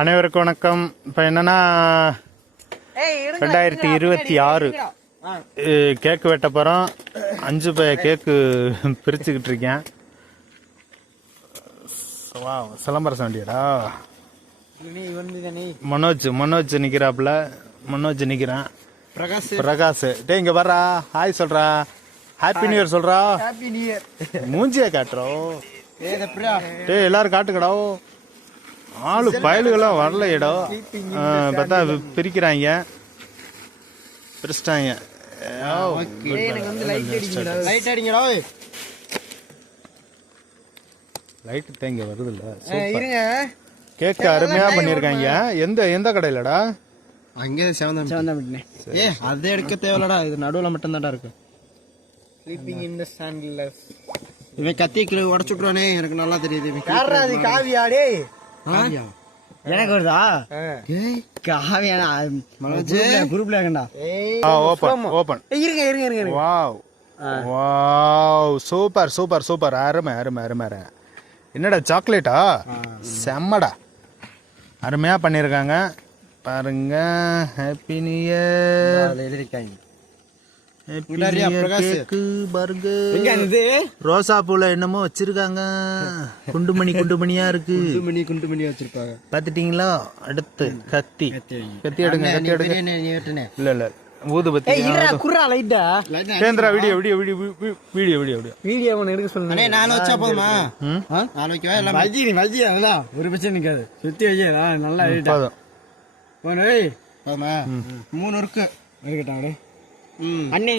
அனைவருக்கும் வணக்கம். இப்போ என்னன்னா 2026 கேக்கு வெட்ட போகிறோம். 5 கேக்கு பிரிச்சுக்கிட்டு இருக்கேன். சிலம்பரசம் வண்டியடா. மனோஜ் நிற்கிறாப்புல. மனோஜ் நிற்கிறான். பிரகாஷ் டே இங்கே வர்றா. ஹாய் சொல்கிறா. ஹாப்பி நியூ இயர் சொல்கிறா. மூஞ்சியை காட்டுறோம். டே எல்லாரும் காட்டுக்கடா. ஆளு பயலுகளாம் வரல இடம். பார்த்தா பிரிக்கிறாங்க. பிரிச்சிட்டாங்க. லைட் தேங்க வருது இல்ல. கேக்கு அருமையா பண்ணிருக்காங்க. எந்த கடையிலடா? அங்கே அதே எடுக்க தேவையில்லடா. இது நடுவுல மட்டும் தான்டா இருக்கு. இவன் கத்தி கிலோ உடச்சு விட்டுருவானே. எனக்கு நல்லா தெரியுது. எனக்கு வருதா குரூப்ல open. Wow wow super super super. அருமை அருமை அருமை. என்னடா சாக்லேட்டா? செம்மடா. அருமையா பண்ணிருக்காங்க பாருங்க. ஹாப்பி நியூ இயர் எழுதிருக்காங்க. ரோசா பூல என்னமோ வச்சிருக்காங்க. குண்டுமணியா இருக்கு. குண்டுமணியா வச்சிருக்காங்க. பாத்துட்டீங்களா? அடுத்து கத்தி எடுங்க. இல்ல ஊதுபத்தி. கேந்திரா வீடியோ எடுக்க சொல்லுங்க. நாலு வச்சா போதுமா? நாலு வைக்கவா? எல்லாம் ஒரு பிரச்சனை நிக்காது. சுத்தி வைக்க நல்லா போதுமா? 3 இருக்கு. இருக்கட்டும். அண்ணே